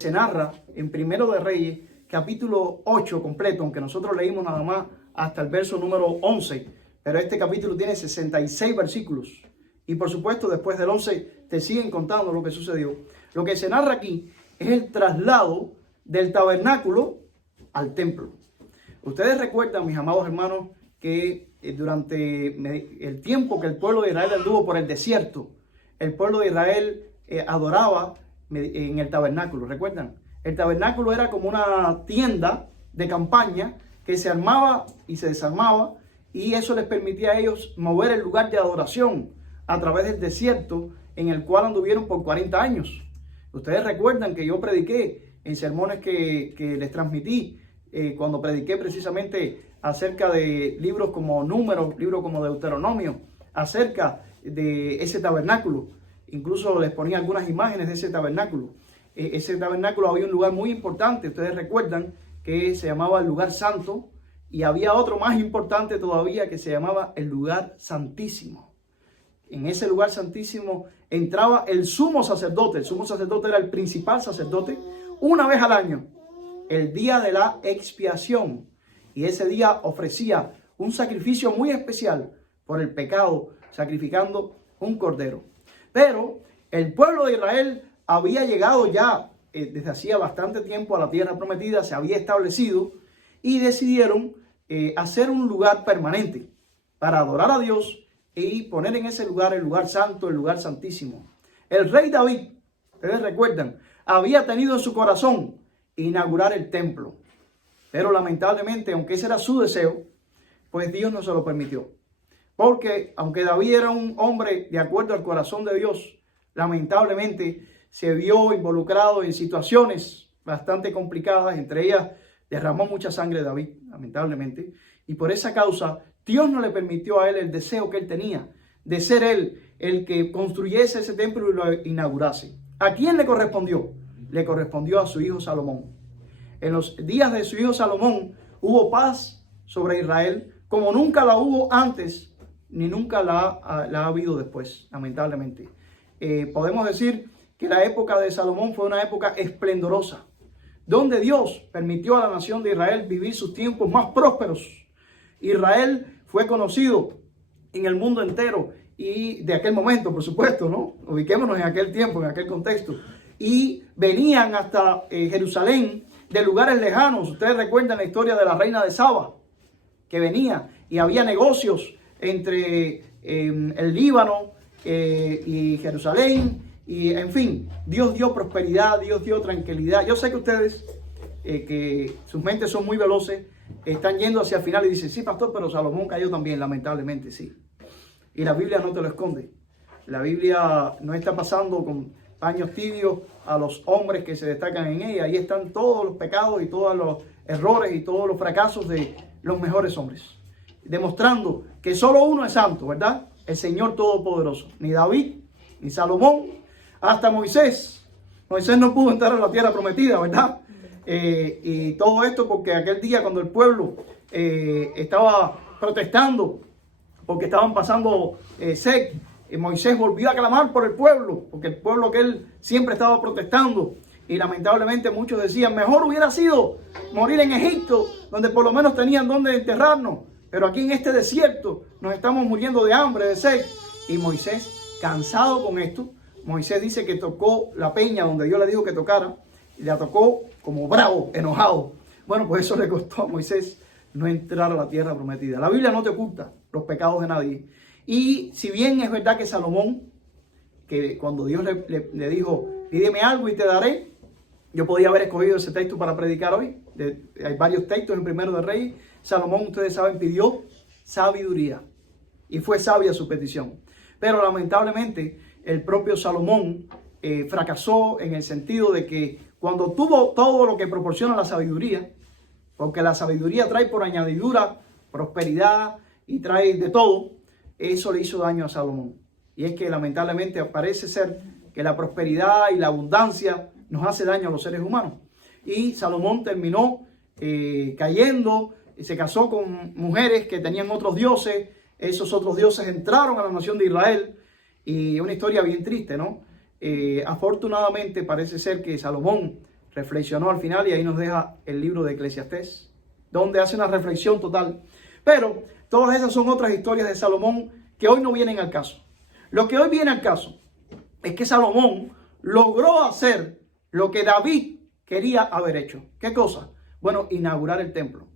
Se narra en Primero de Reyes, capítulo 8 completo, aunque nosotros leímos nada más hasta el verso número 11, pero este capítulo tiene 66 versículos. Y por supuesto, después del 11 te siguen contando lo que sucedió. Lo que se narra aquí es el traslado del tabernáculo al templo. Ustedes recuerdan, mis amados hermanos, que durante el tiempo que el pueblo de Israel anduvo por el desierto, el pueblo de Israel adoraba en el tabernáculo. ¿Recuerdan? El tabernáculo era como una tienda de campaña que se armaba y se desarmaba, y eso les permitía a ellos mover el lugar de adoración a través del desierto en el cual anduvieron por 40 años. Ustedes recuerdan que yo prediqué en sermones que les transmití cuando prediqué precisamente acerca de libros como Números, libros como Deuteronomio, acerca de ese tabernáculo. Incluso les ponía algunas imágenes de ese tabernáculo. Ese tabernáculo había un lugar muy importante, ustedes recuerdan, que se llamaba el lugar santo, y había otro más importante todavía que se llamaba el lugar santísimo. En ese lugar santísimo entraba el sumo sacerdote. El sumo sacerdote era el principal sacerdote, una vez al año, el día de la expiación. Y ese día ofrecía un sacrificio muy especial por el pecado, sacrificando un cordero. Pero el pueblo de Israel había llegado ya desde hacía bastante tiempo a la tierra prometida, se había establecido, y decidieron hacer un lugar permanente para adorar a Dios y poner en ese lugar el lugar santo, el lugar santísimo. El rey David, ustedes recuerdan, había tenido en su corazón inaugurar el templo. Pero lamentablemente, aunque ese era su deseo, pues Dios no se lo permitió. Porque aunque David era un hombre de acuerdo al corazón de Dios, lamentablemente se vio involucrado en situaciones bastante complicadas. Entre ellas, derramó mucha sangre David, lamentablemente. Y por esa causa, Dios no le permitió a él el deseo que él tenía de ser él el que construyese ese templo y lo inaugurase. ¿A quién le correspondió? Le correspondió a su hijo Salomón. En los días de su hijo Salomón hubo paz sobre Israel como nunca la hubo antes, ni nunca la ha habido después, lamentablemente. Podemos decir que la época de Salomón fue una época esplendorosa, donde Dios permitió a la nación de Israel vivir sus tiempos más prósperos. Israel fue conocido en el mundo entero y de aquel momento, por supuesto, ¿no? Ubiquémonos en aquel tiempo, en aquel contexto. Y venían hasta Jerusalén de lugares lejanos. Ustedes recuerdan la historia de la reina de Saba, que venía y había negocios entre el Líbano y Jerusalén. Y en fin, Dios dio prosperidad, Dios dio tranquilidad. Yo sé que ustedes, que sus mentes son muy veloces, están yendo hacia el final y dicen, sí, pastor, pero Salomón cayó también, lamentablemente, sí. Y la Biblia no te lo esconde. La Biblia no está pasando con paños tibios a los hombres que se destacan en ella. Ahí están todos los pecados y todos los errores y todos los fracasos de los mejores hombres. Demostrando que solo uno es santo, ¿verdad? El Señor Todopoderoso. Ni David, ni Salomón, hasta Moisés. Moisés no pudo entrar a la tierra prometida, ¿verdad? Y todo esto porque aquel día cuando el pueblo estaba protestando, porque estaban pasando sed, Moisés volvió a clamar por el pueblo, porque el pueblo que él siempre estaba protestando. Y lamentablemente muchos decían, mejor hubiera sido morir en Egipto, donde por lo menos tenían donde enterrarnos. Pero aquí en este desierto nos estamos muriendo de hambre, de sed. Y Moisés, cansado con esto, Moisés dice que tocó la peña donde Dios le dijo que tocara, y la tocó como bravo, enojado. Bueno, pues eso le costó a Moisés no entrar a la tierra prometida. La Biblia no te oculta los pecados de nadie. Y si bien es verdad que Salomón, que cuando Dios le dijo, pídeme algo y te daré, yo podía haber escogido ese texto para predicar hoy. Hay varios textos en Primero de Reyes. Salomón, ustedes saben, pidió sabiduría y fue sabia su petición. Pero lamentablemente el propio Salomón fracasó en el sentido de que cuando tuvo todo lo que proporciona la sabiduría, porque la sabiduría trae por añadidura prosperidad y trae de todo, eso le hizo daño a Salomón. Y es que lamentablemente parece ser que la prosperidad y la abundancia nos hace daño a los seres humanos. Y Salomón terminó cayendo, se casó con mujeres que tenían otros dioses. Esos otros dioses entraron a la nación de Israel. Y una historia bien triste, ¿no? Afortunadamente parece ser que Salomón reflexionó al final y ahí nos deja el libro de Eclesiastés, donde hace una reflexión total. Pero todas esas son otras historias de Salomón que hoy no vienen al caso. Lo que hoy viene al caso es que Salomón logró hacer lo que David quería haber hecho. ¿Qué cosa? Bueno, inaugurar el templo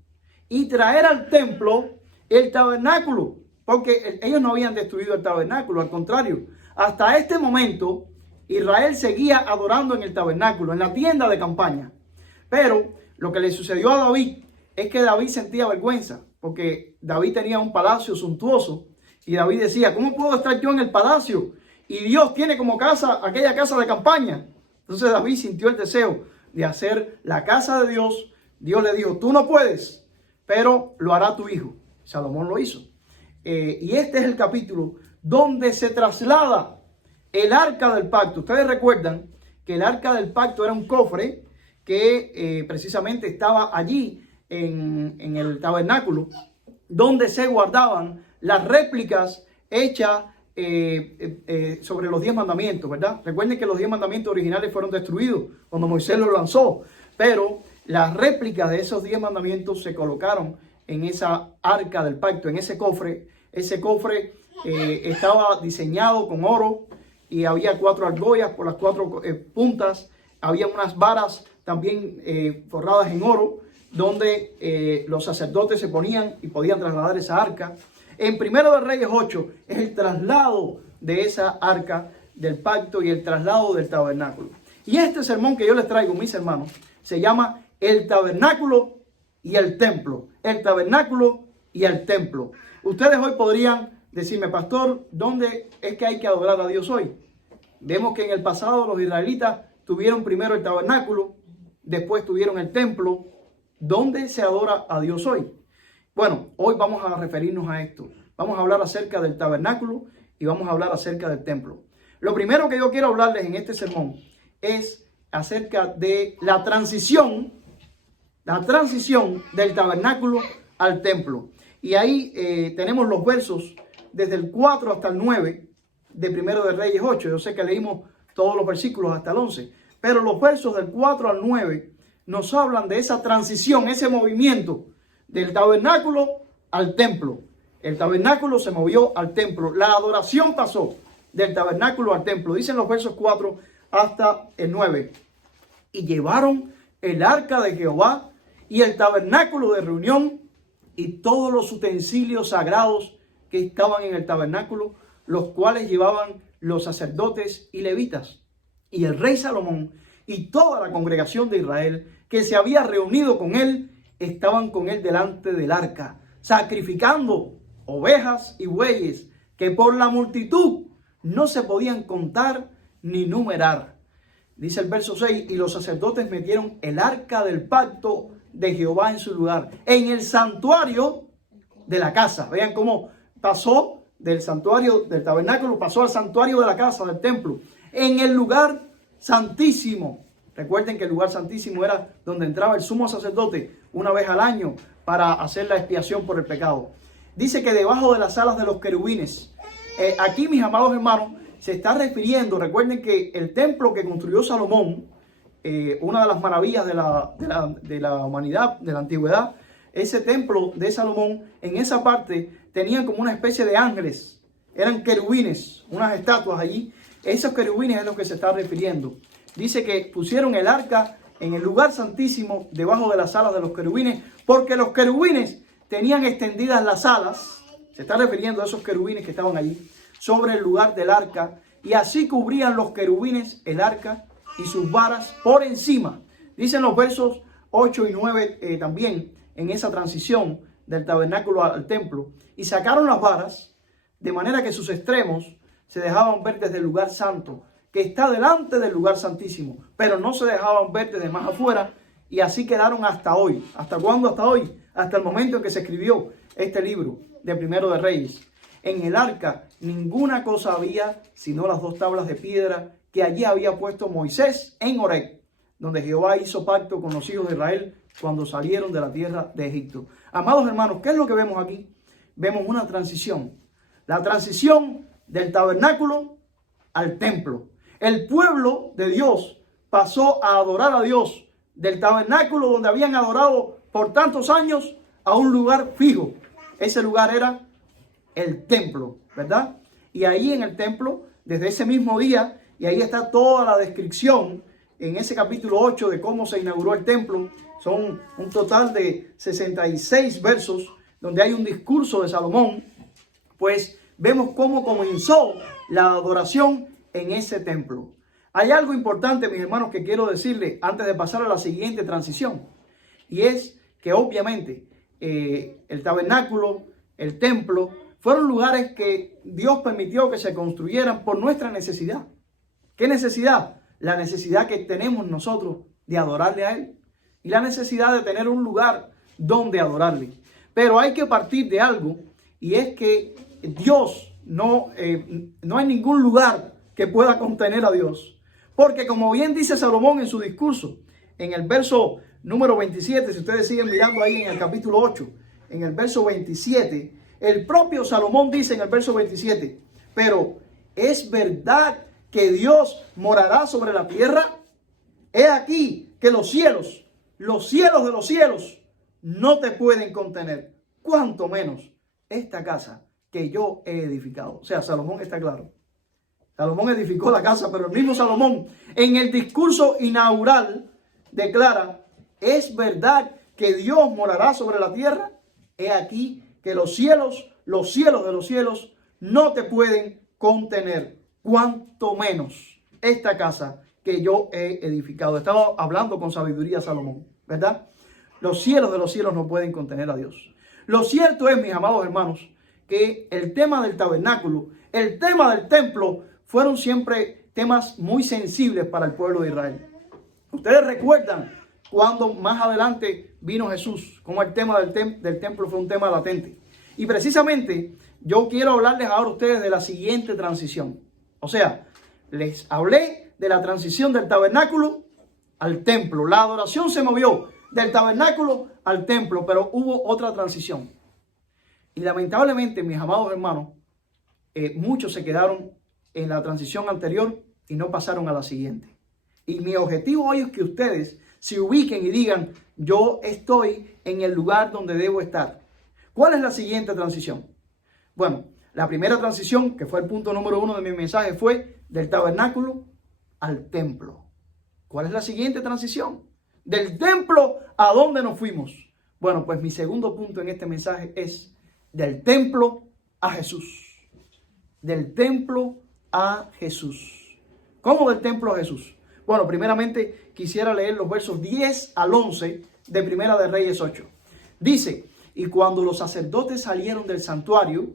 y traer al templo el tabernáculo, porque ellos no habían destruido el tabernáculo, al contrario, hasta este momento Israel seguía adorando en el tabernáculo, en la tienda de campaña. Pero lo que le sucedió a David es que David sentía vergüenza, porque David tenía un palacio suntuoso y David decía, ¿cómo puedo estar yo en el palacio? Y Dios tiene como casa aquella casa de campaña. Entonces David sintió el deseo de hacer la casa de Dios. Dios le dijo, tú no puedes, pero lo hará tu hijo. Salomón lo hizo. Y este es el capítulo donde se traslada el arca del pacto. Ustedes recuerdan que el arca del pacto era un cofre que precisamente estaba allí en el tabernáculo, donde se guardaban las réplicas hechas sobre los 10 mandamientos, ¿verdad? Recuerden que los 10 mandamientos originales fueron destruidos cuando Moisés los lanzó, pero las réplicas de esos 10 mandamientos se colocaron en esa arca del pacto, en ese cofre. Ese cofre estaba diseñado con oro y había 4 argollas por las 4 puntas. Había unas varas también forradas en oro, donde los sacerdotes se ponían y podían trasladar esa arca. En Primero de Reyes 8 es el traslado de esa arca del pacto y el traslado del tabernáculo. Y este sermón que yo les traigo, mis hermanos, se llama el tabernáculo y el templo. El tabernáculo y el templo. Ustedes hoy podrían decirme, pastor, ¿dónde es que hay que adorar a Dios hoy? Vemos que en el pasado los israelitas tuvieron primero el tabernáculo, después tuvieron el templo. ¿Dónde se adora a Dios hoy? Bueno, hoy vamos a referirnos a esto. Vamos a hablar acerca del tabernáculo y vamos a hablar acerca del templo. Lo primero que yo quiero hablarles en este sermón es acerca de la transición del tabernáculo al templo. Y ahí tenemos los versos desde el 4 hasta el 9 de Primero de Reyes 8. Yo sé que leímos todos los versículos hasta el 11, pero los versos del 4 al 9 nos hablan de esa transición, ese movimiento del tabernáculo al templo. El tabernáculo se movió al templo. La adoración pasó del tabernáculo al templo. Dicen los versos 4 hasta el 9. Y llevaron el arca de Jehová y el tabernáculo de reunión y todos los utensilios sagrados que estaban en el tabernáculo, los cuales llevaban los sacerdotes y levitas. Y el rey Salomón y toda la congregación de Israel que se había reunido con él, estaban con él delante del arca, sacrificando ovejas y bueyes que por la multitud no se podían contar ni numerar. Dice el verso 6, y los sacerdotes metieron el arca del pacto de Jehová en su lugar, en el santuario de la casa. Vean cómo pasó del santuario del tabernáculo, pasó al santuario de la casa, del templo, en el lugar santísimo. Recuerden que el lugar santísimo era donde entraba el sumo sacerdote una vez al año para hacer la expiación por el pecado. Dice que debajo de las alas de los querubines. Aquí, mis amados hermanos, se está refiriendo, recuerden que el templo que construyó Salomón, una de las maravillas de la humanidad, de la antigüedad, ese templo de Salomón, en esa parte tenían como una especie de ángeles, eran querubines, unas estatuas allí. Esos querubines es lo que se está refiriendo. Dice que pusieron el arca en el lugar santísimo, debajo de las alas de los querubines, porque los querubines tenían extendidas las alas, se está refiriendo a esos querubines que estaban allí, sobre el lugar del arca, y así cubrían los querubines el arca y sus varas por encima. Dicen los versos 8 y 9 también, en esa transición del tabernáculo al templo, y sacaron las varas, de manera que sus extremos se dejaban ver desde el lugar santo, que está delante del lugar santísimo, pero no se dejaban ver desde más afuera, y así quedaron hasta hoy. ¿Hasta cuándo? Hasta hoy, hasta el momento en que se escribió este libro de Primero de Reyes. En el arca ninguna cosa había, sino las 2 tablas de piedra que allí había puesto Moisés en Horeb, donde Jehová hizo pacto con los hijos de Israel cuando salieron de la tierra de Egipto. Amados hermanos, ¿qué es lo que vemos aquí? Vemos una transición. La transición del tabernáculo al templo. El pueblo de Dios pasó a adorar a Dios del tabernáculo donde habían adorado por tantos años a un lugar fijo. Ese lugar era el templo, ¿verdad? Y ahí en el templo, desde ese mismo día, y ahí está toda la descripción en ese capítulo 8 de cómo se inauguró el templo. Son un total de 66 versos donde hay un discurso de Salomón. Pues vemos cómo comenzó la adoración en ese templo. Hay algo importante, mis hermanos, que quiero decirles antes de pasar a la siguiente transición. Y es que obviamente el tabernáculo, el templo, fueron lugares que Dios permitió que se construyeran por nuestra necesidad. ¿Qué necesidad? La necesidad que tenemos nosotros de adorarle a Él. Y la necesidad de tener un lugar donde adorarle. Pero hay que partir de algo, y es que Dios no hay ningún lugar que pueda contener a Dios. Porque como bien dice Salomón en su discurso, en el verso número 27, si ustedes siguen mirando ahí en el capítulo 8, en el verso 27, el propio Salomón dice en el verso 27, pero ¿es verdad que Dios morará sobre la tierra? He aquí que los cielos de los cielos, no te pueden contener, cuanto menos esta casa que yo he edificado. O sea, Salomón está claro. Salomón edificó la casa, pero el mismo Salomón en el discurso inaugural declara, ¿es verdad que Dios morará sobre la tierra? He aquí que los cielos de los cielos no te pueden contener, cuanto menos esta casa que yo he edificado. Estaba hablando con sabiduría Salomón, ¿verdad? Los cielos de los cielos no pueden contener a Dios. Lo cierto es, mis amados hermanos, que el tema del tabernáculo, el tema del templo, fueron siempre temas muy sensibles para el pueblo de Israel. Ustedes recuerdan cuando más adelante vino Jesús, como el tema del templo fue un tema latente. Y precisamente yo quiero hablarles ahora a ustedes de la siguiente transición. O sea, les hablé de la transición del tabernáculo al templo. La adoración se movió del tabernáculo al templo, pero hubo otra transición. Y lamentablemente, mis amados hermanos, muchos se quedaron en la transición anterior y no pasaron a la siguiente. Y mi objetivo hoy es que ustedes se ubiquen y digan, yo estoy en el lugar donde debo estar. ¿Cuál es la siguiente transición? Bueno, la primera transición, que fue el punto número 1 de mi mensaje, fue del tabernáculo al templo. ¿Cuál es la siguiente transición? Del templo a dónde nos fuimos. Bueno, pues mi segundo punto en este mensaje es del templo a Jesús. Del templo a Jesús. ¿Cómo del templo a Jesús? Bueno, primeramente quisiera leer los versos 10 al 11 de Primera de Reyes 8. Dice, y cuando los sacerdotes salieron del santuario,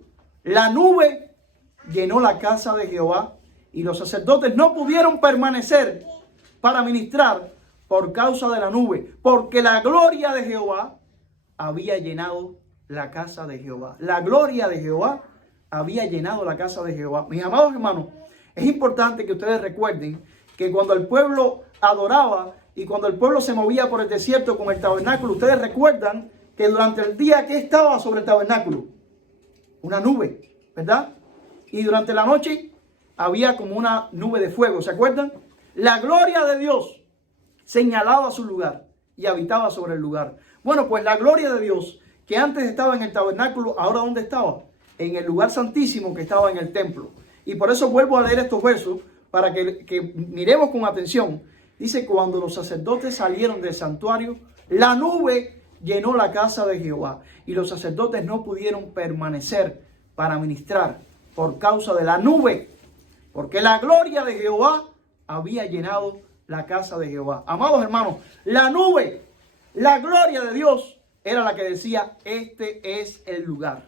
la nube llenó la casa de Jehová y los sacerdotes no pudieron permanecer para ministrar por causa de la nube, porque la gloria de Jehová había llenado la casa de Jehová. La gloria de Jehová había llenado la casa de Jehová. Mis amados hermanos, es importante que ustedes recuerden que cuando el pueblo adoraba y cuando el pueblo se movía por el desierto con el tabernáculo, ustedes recuerdan que durante el día que estaba sobre el tabernáculo, una nube, ¿verdad? Y durante la noche había como una nube de fuego, ¿se acuerdan? La gloria de Dios señalaba su lugar y habitaba sobre el lugar. Bueno, pues la gloria de Dios, que antes estaba en el tabernáculo, ahora ¿dónde estaba? En el lugar santísimo que estaba en el templo. Y por eso vuelvo a leer estos versos para que miremos con atención. Dice, cuando los sacerdotes salieron del santuario, la nube llenó la casa de Jehová y los sacerdotes no pudieron permanecer para ministrar por causa de la nube, porque la gloria de Jehová había llenado la casa de Jehová. Amados hermanos, la nube, la gloria de Dios era la que decía, este es el lugar.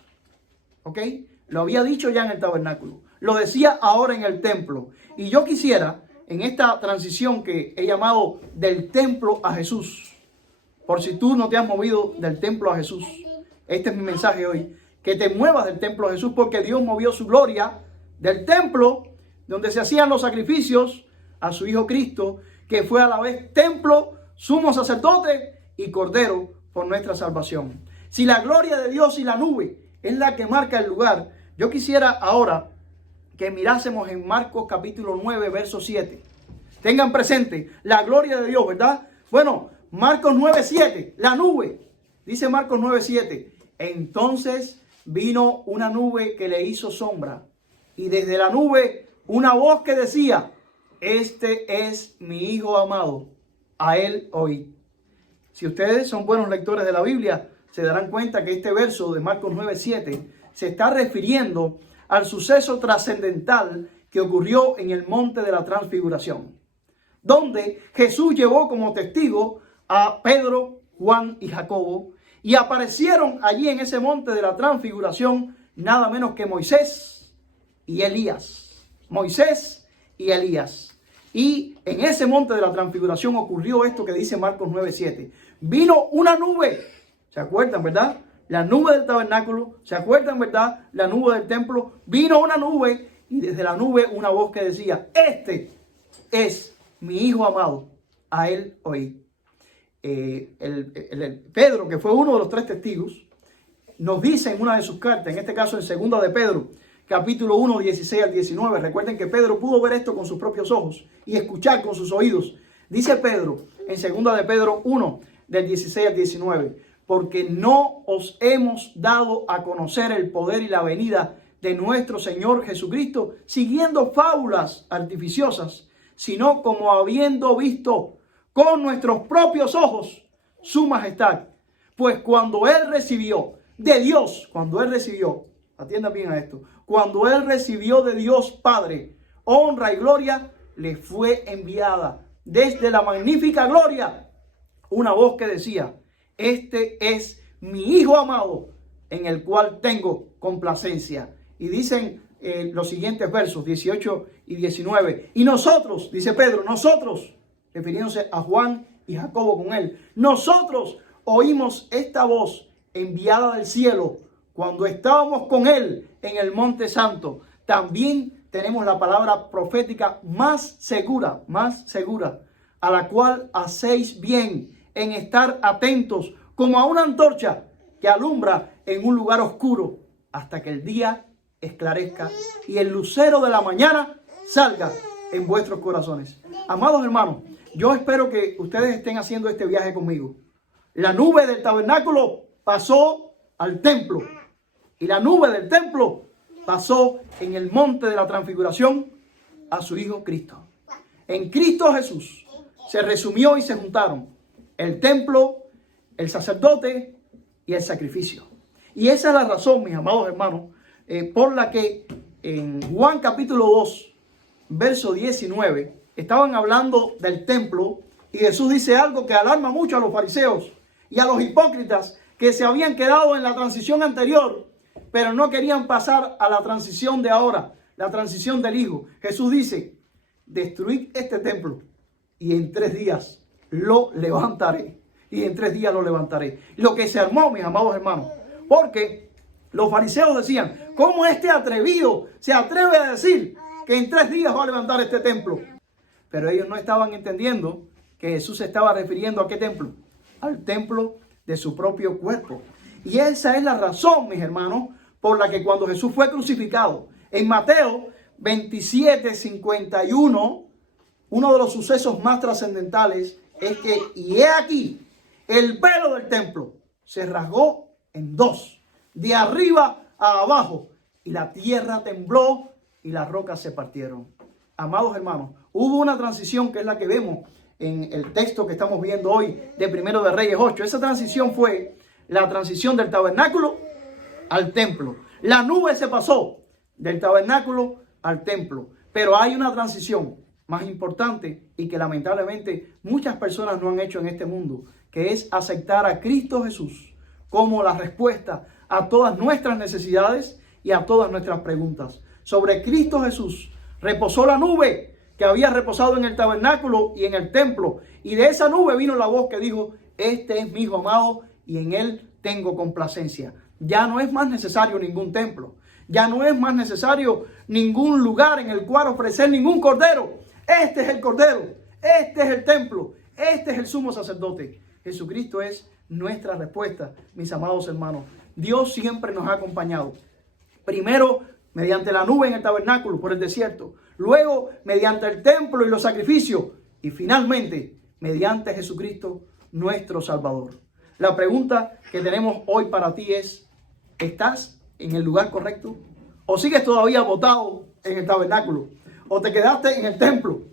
¿Ok? Lo había dicho ya en el tabernáculo. Lo decía ahora en el templo. Y yo quisiera, en esta transición que he llamado del templo a Jesús, por si tú no te has movido del templo a Jesús, este es mi mensaje hoy, que te muevas del templo a Jesús, porque Dios movió su gloria del templo donde se hacían los sacrificios a su Hijo Cristo, que fue a la vez templo, sumo sacerdote y cordero por nuestra salvación. Si la gloria de Dios y la nube es la que marca el lugar, yo quisiera ahora que mirásemos en Marcos capítulo 9, verso 7. Tengan presente la gloria de Dios, ¿verdad? Bueno, Marcos 9, 7, la nube. Dice Marcos 9, 7. Entonces vino una nube que le hizo sombra y desde la nube una voz que decía, este es mi Hijo amado, a él oí. Si ustedes son buenos lectores de la Biblia, se darán cuenta que este verso de Marcos 9, 7 se está refiriendo al suceso trascendental que ocurrió en el monte de la transfiguración, donde Jesús llevó como testigo a Pedro, Juan y Jacobo, y aparecieron allí en ese monte de la transfiguración nada menos que Moisés y Elías. Moisés y Elías. Y en ese monte de la transfiguración ocurrió esto que dice Marcos 9:7. Vino una nube, ¿se acuerdan, verdad? La nube del tabernáculo, ¿se acuerdan, verdad? La nube del templo. Vino una nube y desde la nube una voz que decía, este es mi Hijo amado, a él oí. Pedro, que fue uno de los tres testigos, nos dice en una de sus cartas, en este caso en segunda de Pedro, capítulo 1, 16 al 19. Recuerden que Pedro pudo ver esto con sus propios ojos y escuchar con sus oídos. Dice Pedro, en segunda de Pedro 1, del 16 al 19, porque no os hemos dado a conocer el poder y la venida de nuestro Señor Jesucristo, siguiendo fábulas artificiosas, sino como habiendo visto con nuestros propios ojos su majestad. Pues cuando Él recibió de Dios, atiendan bien a esto, cuando Él recibió de Dios Padre honra y gloria, le fue enviada desde la magnífica gloria una voz que decía, este es mi Hijo amado, en el cual tengo complacencia. Y dicen los siguientes versos, 18 y 19. Y nosotros, dice Pedro, nosotros, refiriéndose a Juan y Jacobo con él, nosotros oímos esta voz enviada del cielo cuando estábamos con él en el monte santo. También tenemos la palabra profética más segura, a la cual hacéis bien en estar atentos como a una antorcha que alumbra en un lugar oscuro hasta que el día esclarezca y el lucero de la mañana salga en vuestros corazones. Amados hermanos, yo espero que ustedes estén haciendo este viaje conmigo. La nube del tabernáculo pasó al templo Y la nube del templo pasó en el monte de la transfiguración a su Hijo Cristo. En Cristo Jesús se resumió y se juntaron el templo, el sacerdote y el sacrificio. Y esa es la razón, mis amados hermanos, por la que en Juan capítulo 2, verso 19, estaban hablando del templo y Jesús dice algo que alarma mucho a los fariseos y a los hipócritas que se habían quedado en la transición anterior, pero no querían pasar a la transición de ahora, la transición del Hijo. Jesús dice, destruid este templo y en 3 días lo levantaré. Y en 3 días lo levantaré. Lo que se armó, mis amados hermanos, porque los fariseos decían, ¿cómo este atrevido se atreve a decir que en 3 días va a levantar este templo? Pero ellos no estaban entendiendo que Jesús se estaba refiriendo a ¿qué templo? Al templo de su propio cuerpo. Y esa es la razón, mis hermanos, por la que cuando Jesús fue crucificado, en Mateo 27:51, uno de los sucesos más trascendentales es que, y he aquí, el velo del templo se rasgó en 2, de arriba a abajo, y la tierra tembló y las rocas se partieron. Amados hermanos, hubo una transición que es la que vemos en el texto que estamos viendo hoy de Primero de Reyes 8. Esa transición fue la transición del tabernáculo al templo. La nube se pasó del tabernáculo al templo, pero hay una transición más importante y que lamentablemente muchas personas no han hecho en este mundo, que es aceptar a Cristo Jesús como la respuesta a todas nuestras necesidades y a todas nuestras preguntas. Sobre Cristo Jesús reposó la nube que había reposado en el tabernáculo y en el templo, y de esa nube vino la voz que dijo, este es mi Hijo amado y en él tengo complacencia. Ya no es más necesario ningún templo, ya no es más necesario ningún lugar en el cual ofrecer ningún cordero. Este es el cordero, este es el templo, este es el sumo sacerdote. Jesucristo es nuestra respuesta, mis amados hermanos. Dios siempre nos ha acompañado. Primero, mediante la nube en el tabernáculo por el desierto. Luego, mediante el templo y los sacrificios. Y finalmente, mediante Jesucristo, nuestro Salvador. La pregunta que tenemos hoy para ti es, ¿estás en el lugar correcto? ¿O sigues todavía botado en el tabernáculo? ¿O te quedaste en el templo?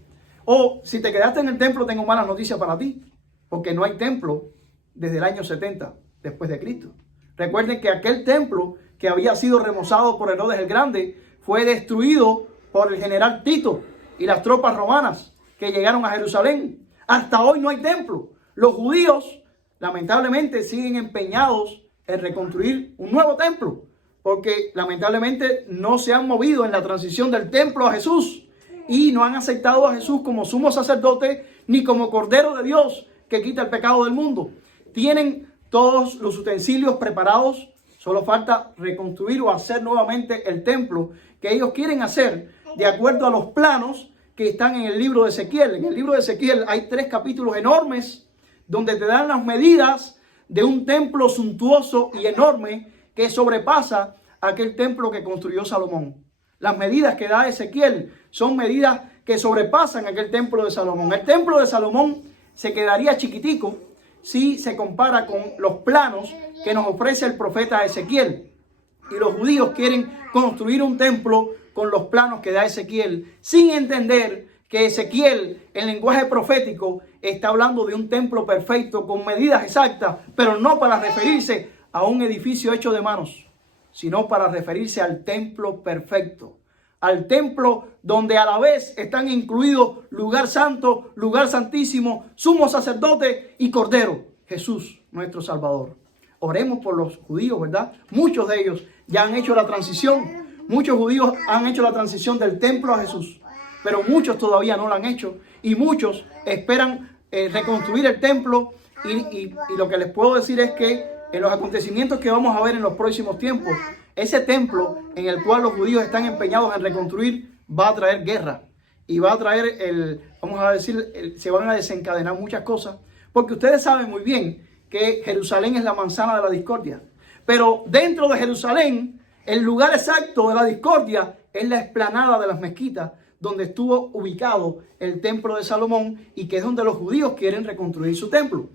O si te quedaste en el templo, tengo malas noticias para ti. Porque no hay templo desde el año 70 después de Cristo. Recuerden que aquel templo que había sido remozado por Herodes el Grande fue destruido por el general Tito y las tropas romanas que llegaron a Jerusalén. Hasta hoy no hay templo. Los judíos lamentablemente siguen empeñados en reconstruir un nuevo templo, porque lamentablemente no se han movido en la transición del templo a Jesús y no han aceptado a Jesús como sumo sacerdote ni como Cordero de Dios que quita el pecado del mundo. Tienen todos los utensilios preparados, solo falta reconstruir o hacer nuevamente el templo que ellos quieren hacer de acuerdo a los planos que están en el libro de Ezequiel. En el libro de Ezequiel hay 3 capítulos enormes donde te dan las medidas de un templo suntuoso y enorme que sobrepasa aquel templo que construyó Salomón. Las medidas que da Ezequiel son medidas que sobrepasan aquel templo de Salomón. El templo de Salomón se quedaría chiquitico si se compara con los planos que nos ofrece el profeta Ezequiel. Y los judíos quieren construir un templo con los planos que da Ezequiel, sin entender que Ezequiel, en lenguaje profético, está hablando de un templo perfecto con medidas exactas, pero no para referirse a un edificio hecho de manos, sino para referirse al templo perfecto, al templo donde a la vez están incluidos lugar santo, lugar santísimo, sumo sacerdote y cordero, Jesús, nuestro Salvador. Oremos por los judíos, ¿verdad? Muchos de ellos ya han hecho la transición. Muchos judíos han hecho la transición del templo a Jesús, pero muchos todavía no la han hecho y muchos esperan reconstruir el templo y lo que les puedo decir es que en los acontecimientos que vamos a ver en los próximos tiempos, ese templo en el cual los judíos están empeñados en reconstruir va a traer guerra y va a traer se van a desencadenar muchas cosas, porque ustedes saben muy bien que Jerusalén es la manzana de la discordia, pero dentro de Jerusalén el lugar exacto de la discordia es la explanada de las mezquitas, donde estuvo ubicado el templo de Salomón y que es donde los judíos quieren reconstruir su templo.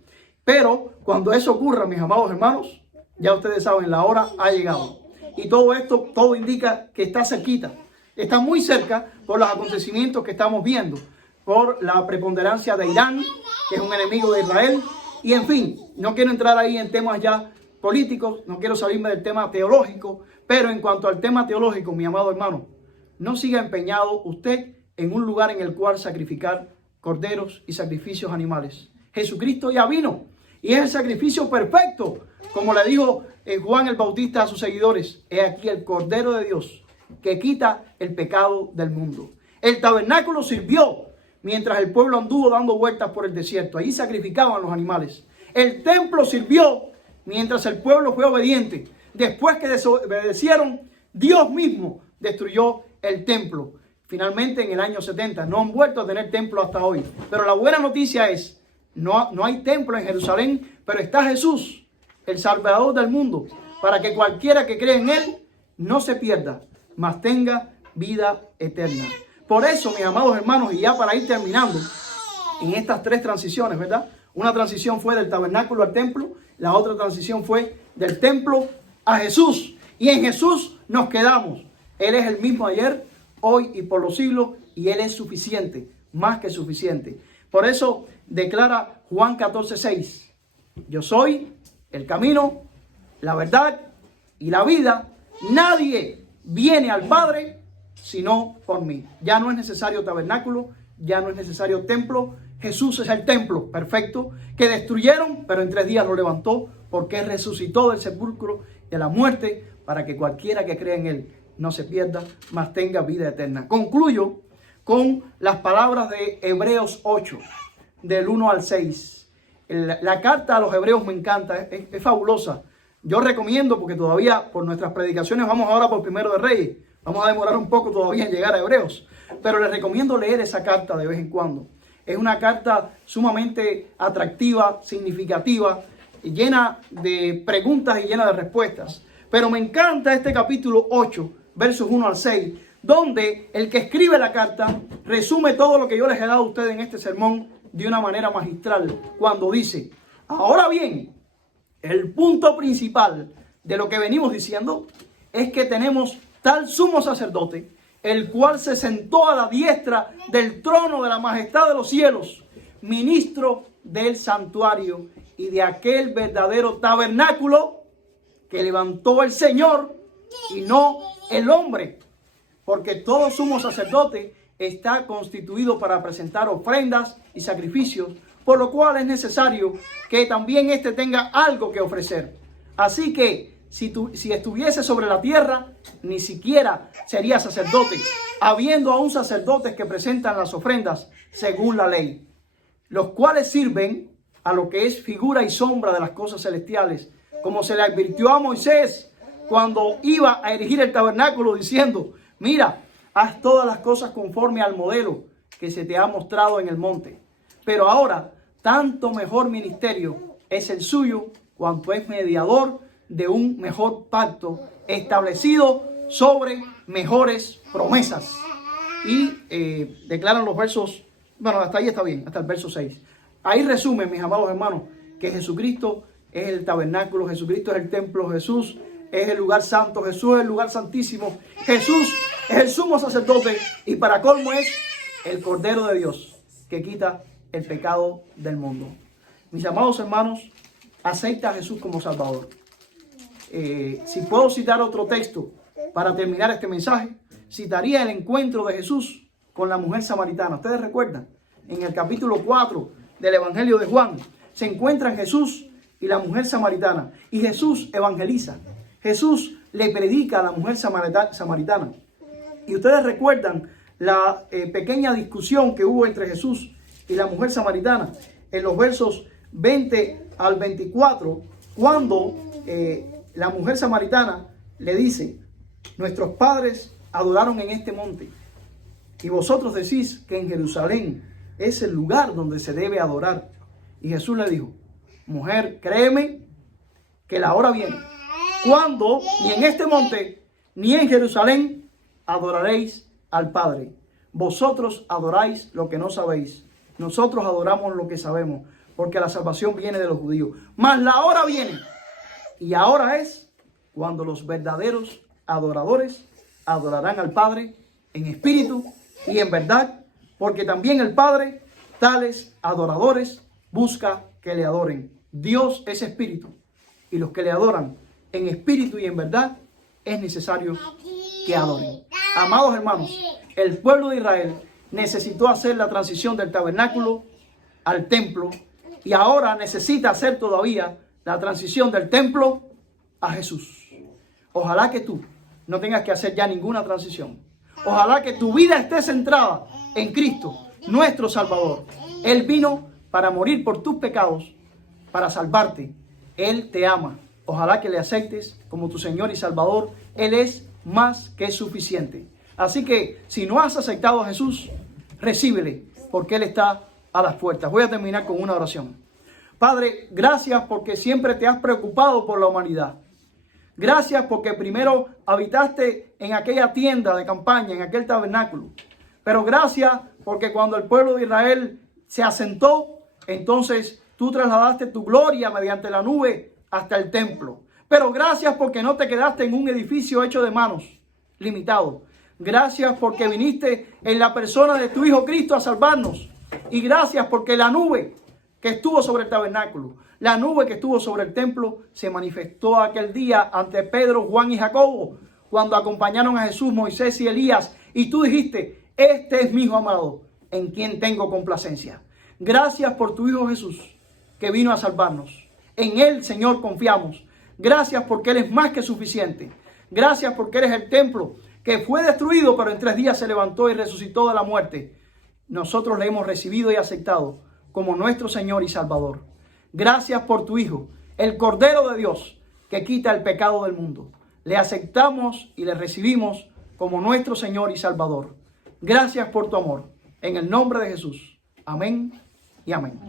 Pero cuando eso ocurra, mis amados hermanos, ya ustedes saben, la hora ha llegado. y todo esto, todo indica que está cerquita. Está muy cerca por los acontecimientos que estamos viendo, por la preponderancia de Irán, que es un enemigo de Israel. Y en fin, no quiero entrar ahí en temas ya políticos, no quiero salirme del tema teológico, pero en cuanto al tema teológico, mi amado hermano, no siga empeñado usted en un lugar en el cual sacrificar corderos y sacrificios animales. Jesucristo ya vino y es el sacrificio perfecto, como le dijo Juan el Bautista a sus seguidores: he aquí el Cordero de Dios que quita el pecado del mundo. El tabernáculo sirvió mientras el pueblo anduvo dando vueltas por el desierto. Allí sacrificaban los animales. El templo sirvió mientras el pueblo fue obediente. Después que desobedecieron, Dios mismo destruyó el templo. Finalmente, en el año 70, no han vuelto a tener templo hasta hoy. Pero la buena noticia es, no hay templo en Jerusalén, pero está Jesús, el Salvador del mundo, para que cualquiera que cree en Él no se pierda, mas tenga vida eterna. Por eso, mis amados hermanos, y ya para ir terminando, en estas tres transiciones, ¿verdad? Una transición fue del tabernáculo al templo, la otra transición fue del templo a Jesús. Y en Jesús nos quedamos. Él es el mismo ayer, hoy y por los siglos, y Él es suficiente, más que suficiente. Por eso declara Juan 14:6, yo soy el camino, la verdad y la vida. Nadie viene al Padre sino por mí. Ya no es necesario tabernáculo, ya no es necesario templo. Jesús es el templo perfecto que destruyeron, pero en 3 días lo levantó, porque resucitó del sepulcro, de la muerte, para que cualquiera que crea en Él no se pierda, mas tenga vida eterna. Concluyo con las palabras de Hebreos 8, del 1 al 6. La carta a los Hebreos me encanta, es fabulosa. Yo recomiendo, porque todavía por nuestras predicaciones vamos ahora por Primero de Reyes. Vamos a demorar un poco todavía en llegar a Hebreos, pero les recomiendo leer esa carta de vez en cuando. Es una carta sumamente atractiva, significativa, llena de preguntas y llena de respuestas. Pero me encanta este capítulo 8, versos 1 al 6, donde el que escribe la carta resume todo lo que yo les he dado a ustedes en este sermón de una manera magistral, cuando dice: ahora bien, el punto principal de lo que venimos diciendo es que tenemos tal sumo sacerdote, el cual se sentó a la diestra del trono de la majestad de los cielos, ministro del santuario y de aquel verdadero tabernáculo que levantó el Señor y no el hombre. Porque todo sumo sacerdote está constituido para presentar ofrendas y sacrificios, por lo cual es necesario que también éste tenga algo que ofrecer. Así que si estuviese sobre la tierra, ni siquiera sería sacerdote, habiendo aún sacerdotes que presentan las ofrendas según la ley, los cuales sirven a lo que es figura y sombra de las cosas celestiales, como se le advirtió a Moisés cuando iba a erigir el tabernáculo, diciendo: mira, haz todas las cosas conforme al modelo que se te ha mostrado en el monte. Pero ahora, tanto mejor ministerio es el suyo, cuanto es mediador de un mejor pacto establecido sobre mejores promesas. Y declaran los versos, bueno, hasta ahí está bien, hasta el verso 6. Ahí resumen, mis amados hermanos, que Jesucristo es el tabernáculo, Jesucristo es el templo, Jesús es el lugar santo, Jesús es el lugar santísimo, Jesús es el sumo sacerdote y para colmo es el Cordero de Dios que quita el pecado del mundo. Mis amados hermanos, acepta a Jesús como Salvador. Si puedo citar otro texto para terminar este mensaje, citaría el encuentro de Jesús con la mujer samaritana. Ustedes recuerdan, en el capítulo 4 del Evangelio de Juan, se encuentran Jesús y la mujer samaritana. Y Jesús evangeliza. Jesús le predica a la mujer samaritana. Y ustedes recuerdan la pequeña discusión que hubo entre Jesús y la mujer samaritana en los versos 20 al 24, cuando la mujer samaritana le dice: nuestros padres adoraron en este monte, y vosotros decís que en Jerusalén es el lugar donde se debe adorar. Y Jesús le dijo: mujer, créeme que la hora viene, cuando ni en este monte ni en Jerusalén adoraréis al Padre. Vosotros adoráis lo que no sabéis, nosotros adoramos lo que sabemos, porque la salvación viene de los judíos. Mas la hora viene, y ahora es, cuando los verdaderos adoradores adorarán al Padre en espíritu y en verdad, porque también el Padre, tales adoradores, busca que le adoren. Dios es espíritu, y los que le adoran en espíritu y en verdad, es necesario que adoren. Amados hermanos, el pueblo de Israel necesitó hacer la transición del tabernáculo al templo, y ahora necesita hacer todavía la transición del templo a Jesús. Ojalá que tú no tengas que hacer ya ninguna transición. Ojalá que tu vida esté centrada en Cristo, nuestro Salvador. Él vino para morir por tus pecados, para salvarte. Él te ama. Ojalá que le aceptes como tu Señor y Salvador. Él es más que suficiente. Así que si no has aceptado a Jesús, recíbele, porque Él está a las puertas. Voy a terminar con una oración. Padre, gracias porque siempre te has preocupado por la humanidad. Gracias porque primero habitaste en aquella tienda de campaña, en aquel tabernáculo. Pero gracias porque cuando el pueblo de Israel se asentó, entonces tú trasladaste tu gloria mediante la nube hasta el templo. Pero gracias porque no te quedaste en un edificio hecho de manos, limitado. Gracias porque viniste en la persona de tu Hijo Cristo a salvarnos. Y gracias porque la nube que estuvo sobre el tabernáculo, la nube que estuvo sobre el templo, se manifestó aquel día ante Pedro, Juan y Jacobo, cuando acompañaron a Jesús, Moisés y Elías. Y tú dijiste: este es mi Hijo amado, en quien tengo complacencia. Gracias por tu Hijo Jesús, que vino a salvarnos. En Él, Señor, confiamos. Gracias porque Él es más que suficiente. Gracias porque eres el templo que fue destruido, pero en 3 días se levantó y resucitó de la muerte. Nosotros le hemos recibido y aceptado como nuestro Señor y Salvador. Gracias por tu Hijo, el Cordero de Dios, que quita el pecado del mundo. Le aceptamos y le recibimos como nuestro Señor y Salvador. Gracias por tu amor. En el nombre de Jesús. Amén y amén.